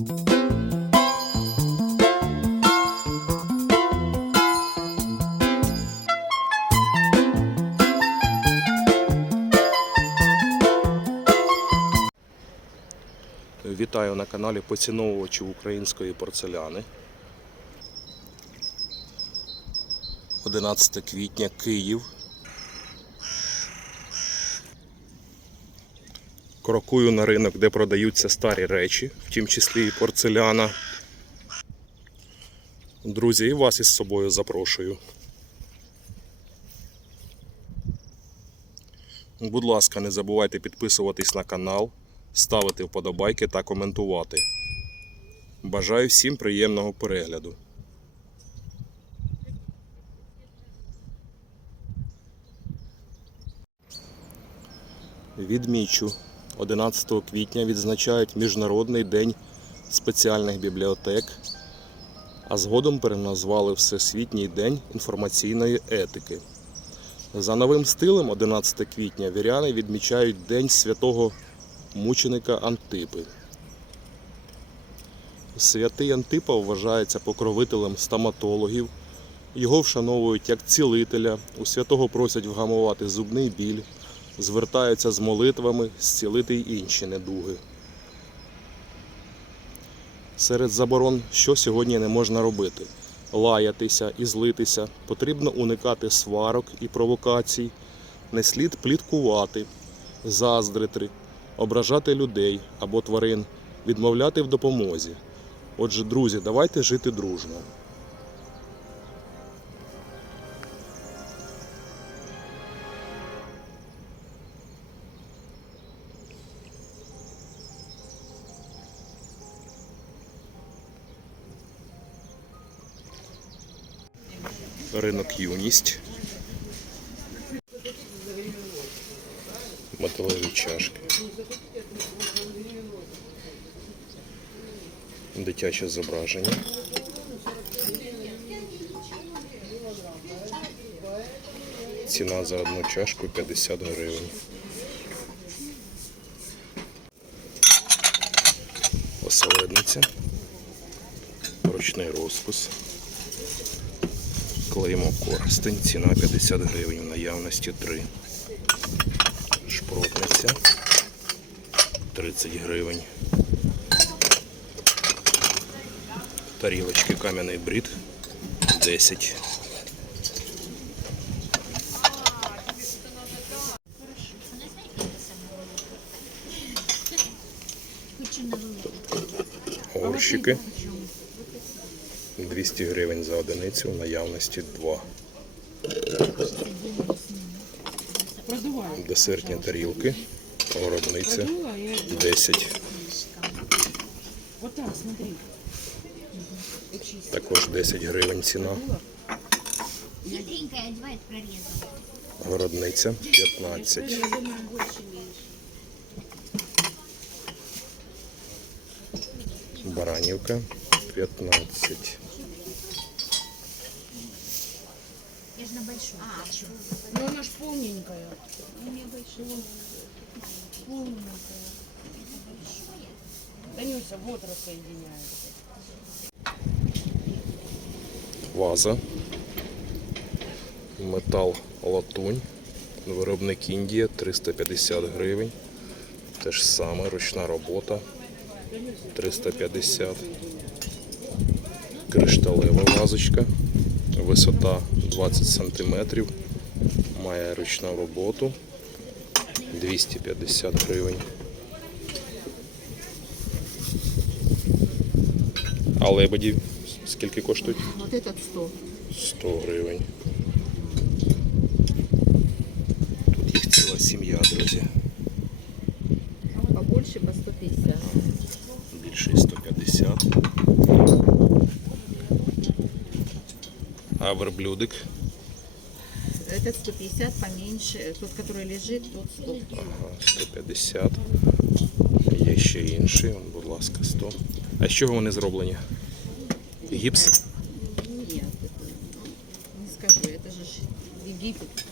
Вітаю на каналі поціновувачів української порцеляни. 11 квітня, Київ. Крокую на ринок, де продаються старі речі, в тім числі і порцеляна. Друзі, і вас із собою запрошую. Будь ласка, не забувайте підписуватись на канал, ставити вподобайки та коментувати. Бажаю всім приємного перегляду. Відмічу, 11 квітня відзначають Міжнародний день спеціальних бібліотек, а згодом переназвали Всесвітній день інформаційної етики. За новим стилем 11 квітня віряни відмічають День святого мученика Антипи. Святий Антипа вважається покровителем стоматологів. Його вшановують як цілителя, у святого просять вгамувати зубний біль, звертаються з молитвами зцілити й інші недуги. Серед заборон, що сьогодні не можна робити? Лаятися і злитися, потрібно уникати сварок і провокацій, не слід пліткувати, заздрити, ображати людей або тварин, відмовляти в допомозі. Отже, друзі, давайте жити дружно. Ринок юність. Металеві чашки. Дитяче зображення. Ціна за одну чашку 50 гривень. Оселедниця. Ручний розпис. Клеймо користень. Ціна 50 гривень. В наявності 3. Шпротниця. 30 гривень. Тарілочки кам'яний брід 10. Горщики 200 гривень за одиницю, в наявності 2. Десертні тарілки, горобниця 10. Вот смотри. Також 10 гривень ціна. Городниця 15. Баранівка 15. На. А. Ну она ж полненькая. У меня большой. Полненькая. Танюся, вот рассоединяется. Ваза. Метал латунь. Виробник Індія 350 гривень. Те ж саме, ручна робота 350. Кришталева вазочка. Висота 20 см. Має ручну роботу 250 гривень. А лебеді скільки коштують? Вот этот 100. 100 гривень. Тут їх ціла сім'я, друзі. Побольше по 150. Більше 150. А верблюдик? Этот 150 поменьше. Э, тот, который лежит, тот 100. Ага, 150. Є ще інший, будь ласка, 100. А з чого вони зроблені? Гіпс? Ні, не скажу, це ж Єгипет.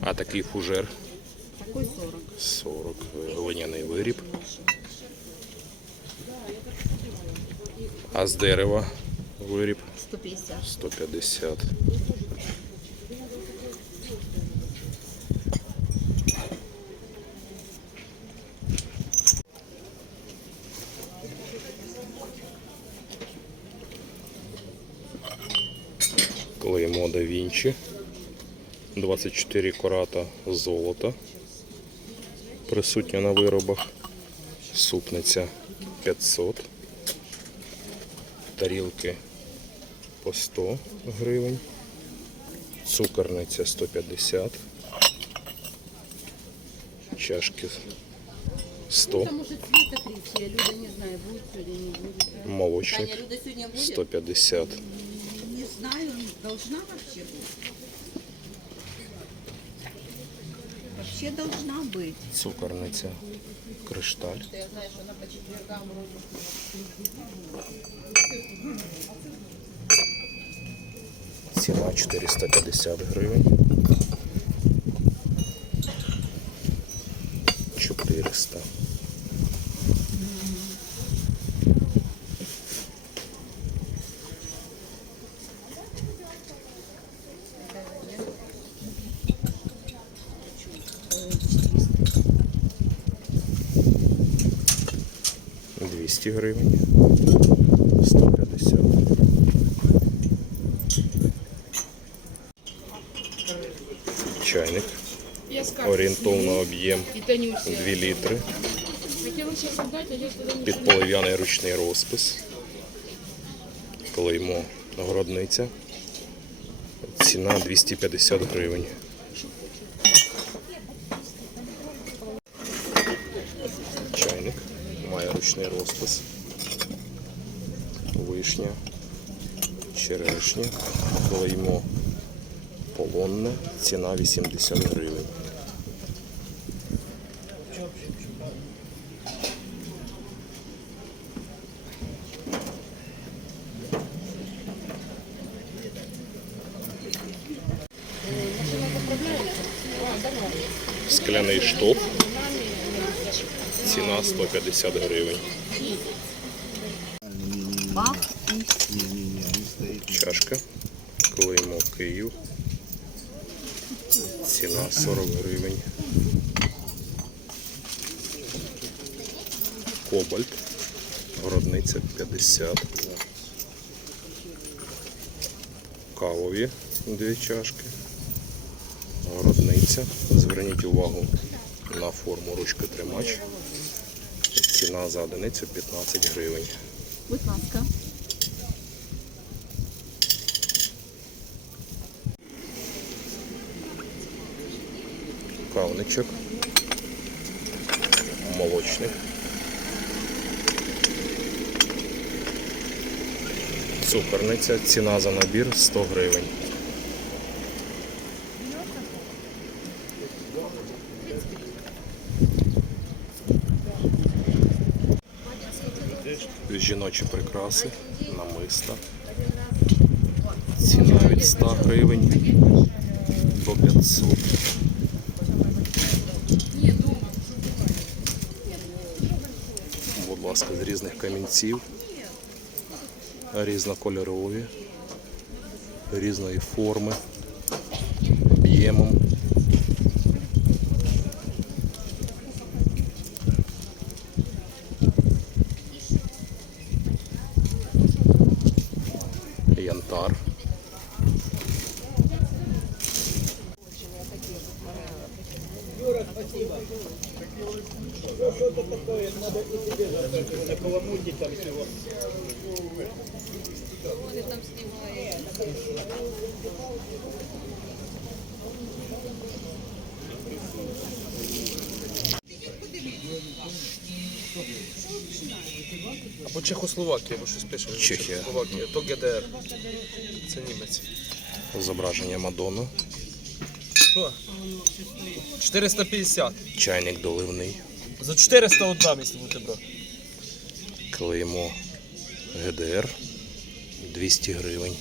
А такий фужер? Такий 40. 40. Глиняний виріб. А з дерева? Виріб 150. 150. Клеймо да Вінчі. 24 карата золота. Присутня на виробах. Супниця 500. Тарілки по 100 гривень. Цукорниця 150. Чашки 100. Там уже прийти, Люда не знаю, будет сегодня, не будет. Молочник Таня, Люда сегодня будет? 150. Не знаю, должна вообще. Вообще должна быть. Цукорниця кришталь. Я знаю, что она по четвергам вроде. Ціна 450 гривень. 400. Двісті гривень. 150. Чайник. Я скажу. Орієнтовно об'єм 2 літри. Під полов'яний ручний розпис. Клеймо городниця. Ціна 250 гривень. Чайник. Має ручний розпис. Вишня. Черешня. Клеймо полонне. Ціна 80 гривень. Штоф. Ціна 150 гривень. Чашка. Клеймо Київ. Ціна 40 гривень. Кобальт. Городниця 50. Кавові дві чашки. Городниця. Зверніть увагу на форму ручки тримач. Ціна за одиницю 15 гривень. Будь ласка. Кавничок. Молочник. Цукорниця. Ціна за набір 100 гривень. Жіночі прикраси, намиста. Ціна від 100 гривень до 500. Будь ласка, з різних камінців, різнокольорові, різної форми, об'ємом. Янтар. Або Чехословакія, бо щось пише. Чехія. Чехословакія, то ГДР. Це німець. Зображення Мадонна. Що? 450. Чайник доливний. За 400 отдам, якщо будете брати. Клеймо ГДР 200 гривень.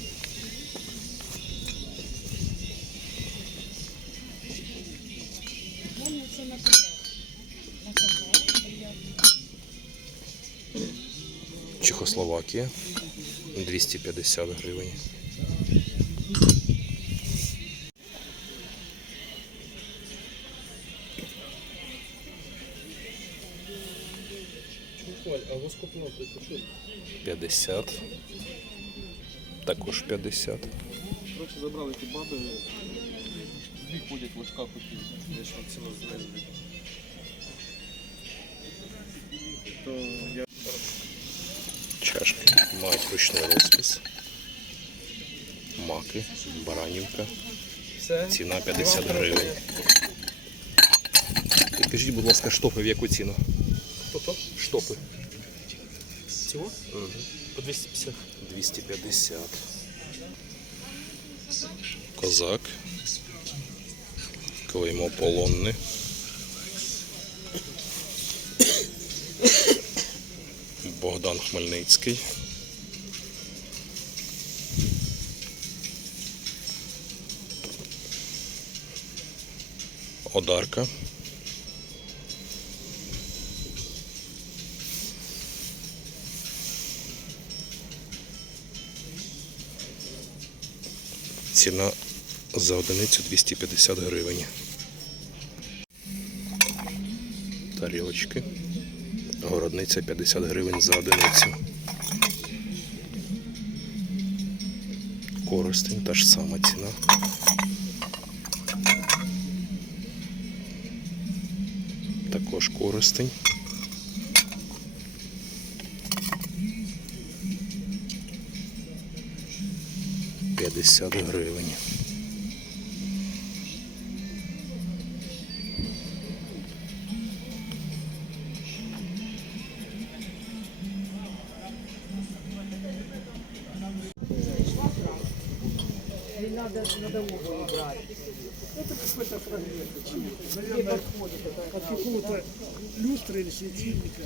Чехословакія 250 гривень. 50. Також 50. Коротше, забрали ті баби, дві ходять в хотіли. Я ж ціну знизу. То я Чашки мають ручний розпис. Маки, баранівка. Ціна 50 гривень. Підкажіть, будь ласка, штопи в яку ціну? Хто то? Штопи. Цього? По 250. 250. Козак. Клеймо полонне. Богдан Хмельницький. Одарка. Ціна за одиницю 250 гривень. Тарілочки. Городниця 50 гривень за одиницю. Користень та ж сама ціна. Також користень. П'ятдесят гривень. От какого-то люстра или светильника.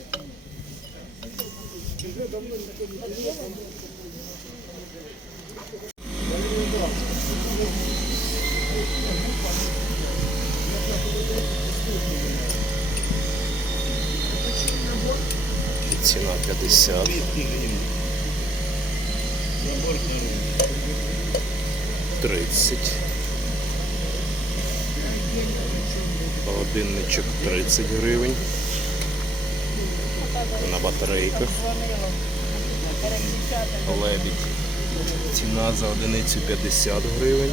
Ціна 50. Тридцять. Годинничок 30 гривень. На батарейках. Лебідь. Ціна за одиницю 50 гривень.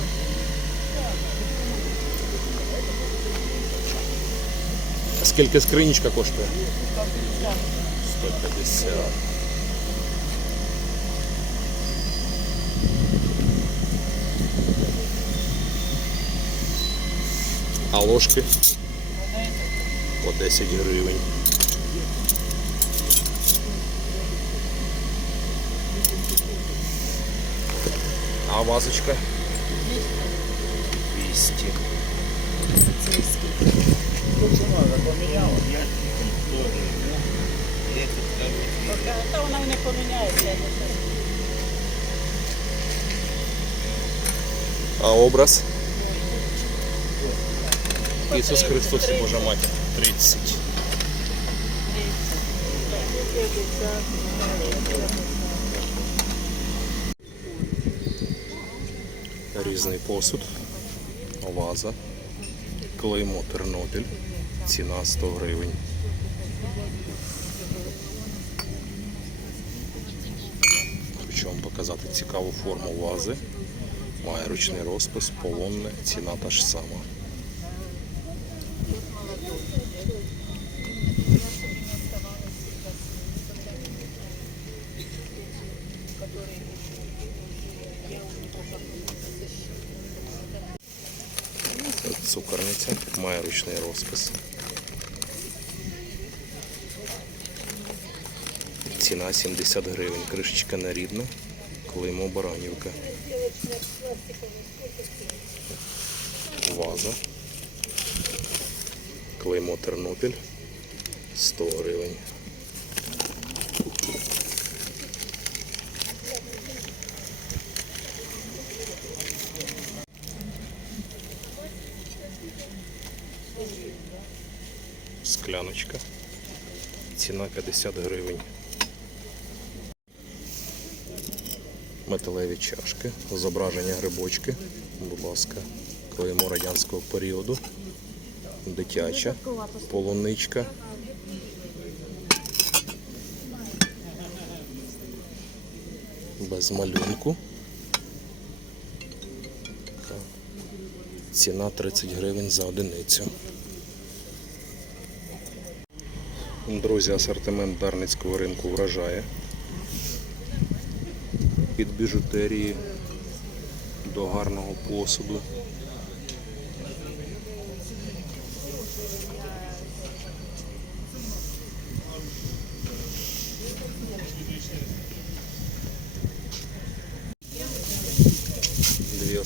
А скільки скринічка коштує? 150. А ложки? По 10 гривень. А вазочка? 200. Та вона не поміняється. А образ? Ісус Христос і Божа Матір. 30. Різний посуд, ваза, клеймо Тернопіль, ціна 100 гривень. Хочу вам показати цікаву форму вази. Має ручний розпис, полонне, ціна та ж сама. Цукорниця, має ручний розпис. Ціна 70 гривень. Кришечка нерідна, клеймо Баранівка. Ваза. Клеймо Тернопіль 100 гривень. Скляночка. Ціна 50 гривень. металеві чашки, зображення грибочки, будь ласка, клеймо радянського періоду, дитяча, полуничка. Без малюнку. Ціна 30 гривень за одиницю. Друзі, асортимент Дарницького ринку вражає. Від біжутерії до гарного посуду.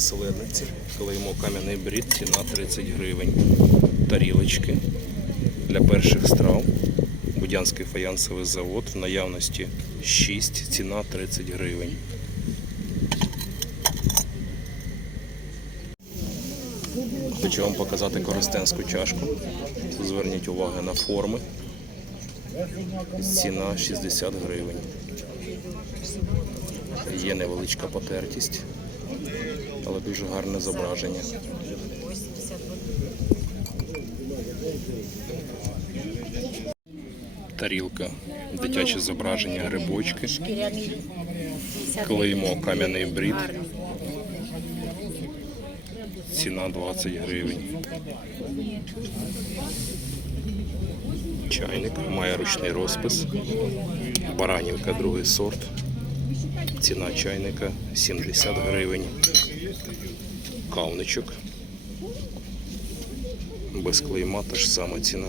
Дві клеймо кам'яний брід, ціна 30 гривень. Тарілочки для перших страв. Будянський фаянсовий завод в наявності 6, ціна 30 гривень. Хочу вам показати користенську чашку. Зверніть увагу на форми. Ціна 60 гривень. Є невеличка потертість, але дуже гарне зображення. Тарілка, дитяче зображення грибочки, клеймо кам'яний брід. Ціна 20 гривень. Чайник має ручний розпис. Баранівка, другий сорт. Ціна чайника 70 гривень. Кавничок. Без клейма та ж сама ціна.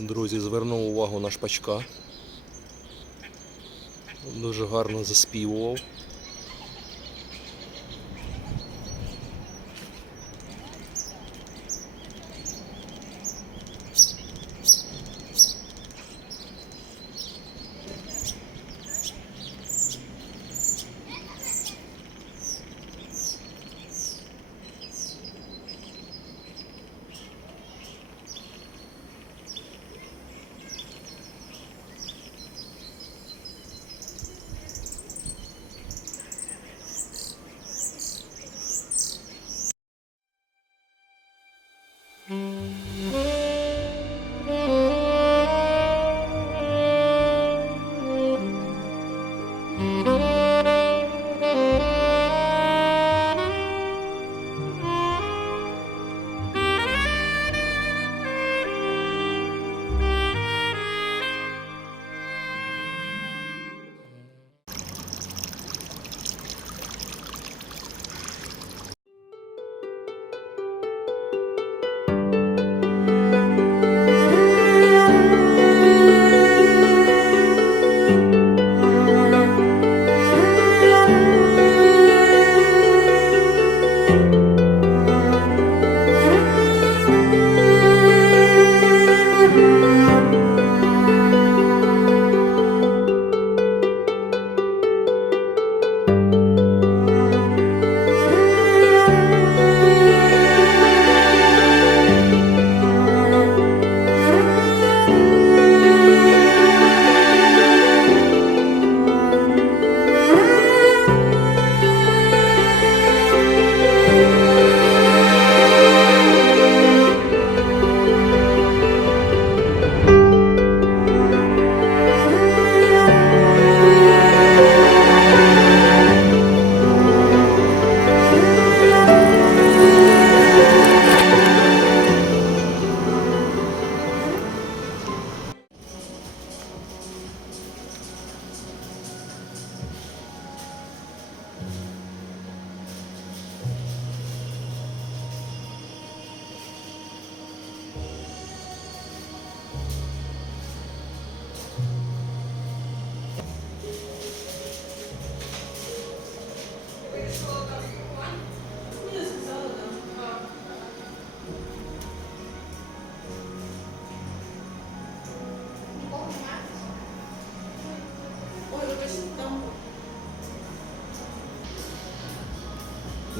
Друзі, звернув увагу на шпачка. Дуже гарно заспівував.